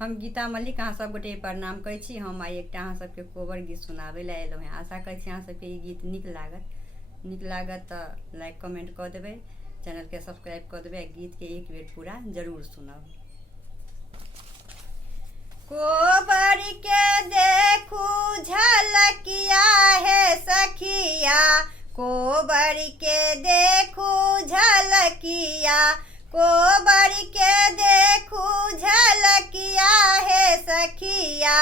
हम गीता मल्लिक अहाँ सब गोटे प्रणाम करै छी। हम आइ एकटा अहाँ सबके कोबर गीत सुनाबै लए एलहुँ हैं। आशा करै छी अहाँ सबके ई गीत नीक लागत तऽ लाइक कमेंट कऽ देबै, चैनलके सब्सक्राइब कऽ देबै। गीतके एक बेर पूरा जरूर सुनब। कोबर के देखू झलकिया है सखिया, कोबर के देखू झलकिया, कोबर के देखू झलकिया है सखिया,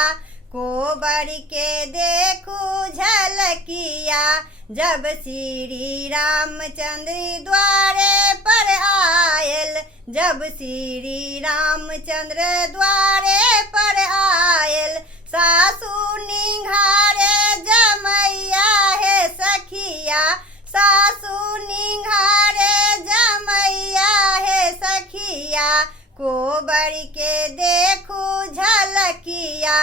कोबर के देखू झलकिया। जब श्री रामचंद्र द्वारे पर आयल, जब श्री रामचंद्र द्वारे पर आयल, सासू निंघारे जमैया है सखिया, सासू निंघारे जमैया है सखिया, कोबर के देखू झलकिया,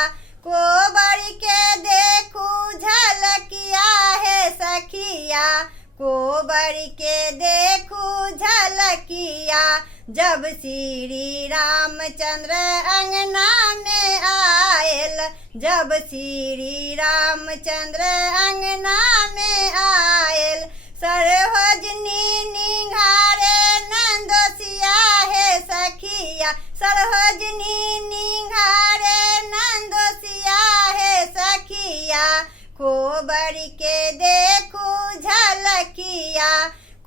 कोबर के देखू झलकिया है सखिया, कोबर के देखू झलकिया। जब श्री रामचंद्र अंगना में आयल, जब श्री रामचंद्र अंगना में आयल, सरहजनी निंघारे नंदोसिया है सखिया, सरहजनी निंघारे नंदोसिया है सखिया, कोबर के देखू झलकिया,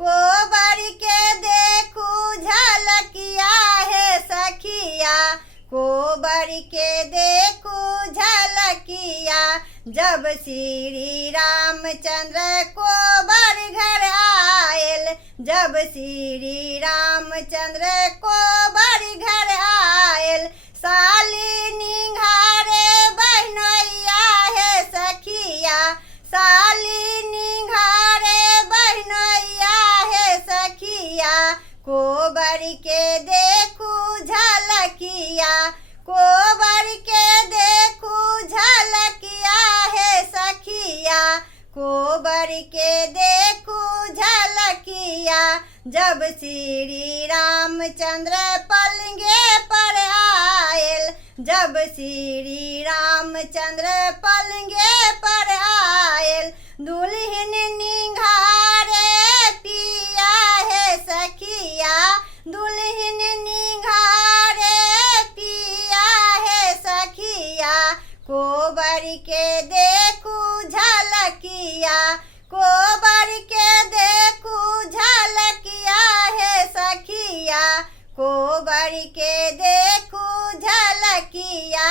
कोबर के देखू झलकिया है सखिया, कोबर के देखू झलकिया। जब श्री रामचंद्र कोबर घर आयल, जब श्री रामचंद्र कोबर घर आयल, साली निंघारे बहनोइया है सखिया, साली निंघारे बहनोइया है सखिया, कोबर के देखू झलकिया, कोबर के देखू झलकिया है सखिया, कोबर के देखू झलकिया। जब श्री रामचंद्र पलंगे पर आयल, जब श्री रामचंद्र पलंगे पर आयल, दुल्हन निंघारे पिया है सखिया, दुल्हन निंघारे पिया है सखिया, कोबर के देखू झलकिया, कोबर के देखू झलकिया है सखिया, कोबर के देखू झलकिया,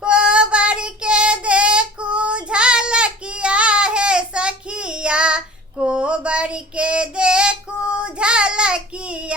कोबर के देखू झलकिया है सखिया, कोबर के देखू झलकिया।